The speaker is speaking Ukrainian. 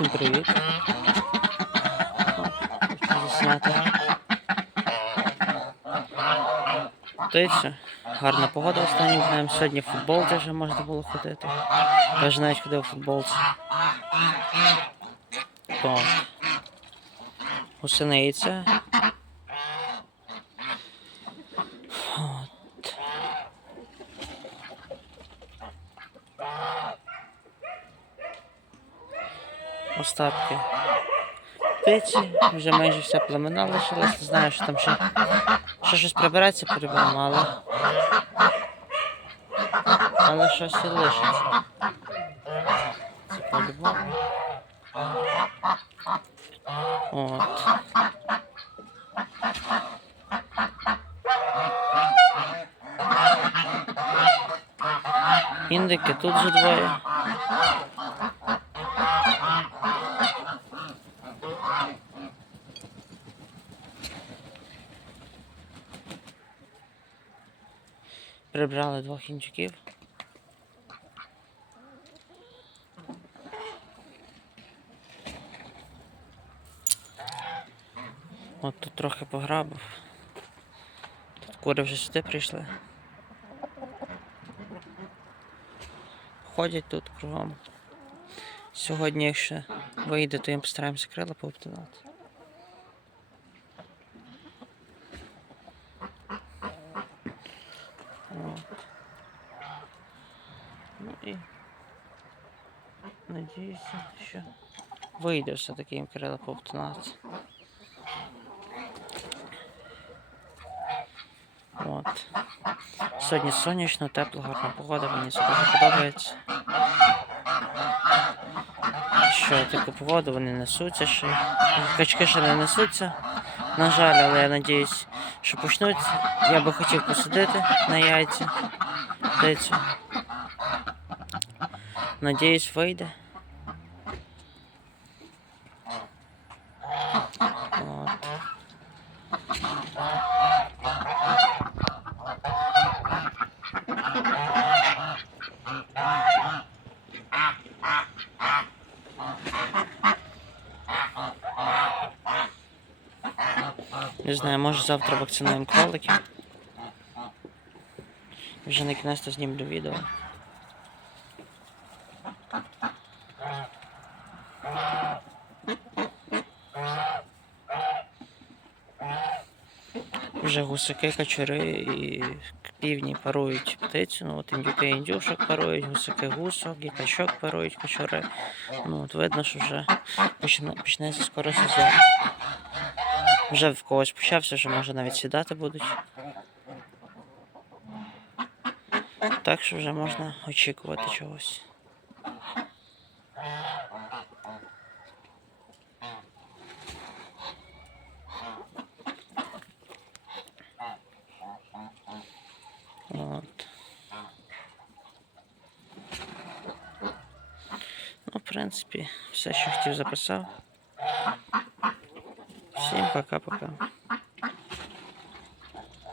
Всім привіт. Засняти. Дивіться, гарна погода останнім днем. Сьогодні футбол теж можна було ходити. Я вже навіть ходив у футболці. Так. От. Остатки. Птиці, вже майже вся племена лишилась. Не знаю, що там ще, ще щось прибереться по-любому, але. Але щось і лишиться. Це по-любому. От. Індики тут же двоє. Прибрали двох індюків. От тут трохи пограбив. Тут кури вже сюди прийшли. Ходять тут кругом. Сьогодні, якщо вийде, то їм постараємося крила пообтинати. От. Ну і надіюся, що вийде все-таки їм крила пообтинати. От. Сьогодні сонячно, тепло, гарна погода, мені це дуже подобається. Що таку погоду вони несуться ще. Качки ще не несуться. На жаль, але я надіюсь, що почнуть. Я би хотів посадити на яйця. Птицю. Надіюсь, вийде. От. Не знаю, може завтра вакцинуємо кроликів. Вже на кінець знімлю відео. Вже гусаки, качури і півні парують птицю. Ну, от індюки індюшок парують, гусаки гусок, і качок парують качури. Ну, от видно, що вже почне, почнеться скоро сезон. Вже в когось почався, що може навіть сідати будуть. Так що вже можна очікувати чогось. От. Ну, в принципі, все, що хотів, записав. Всім пока-пока.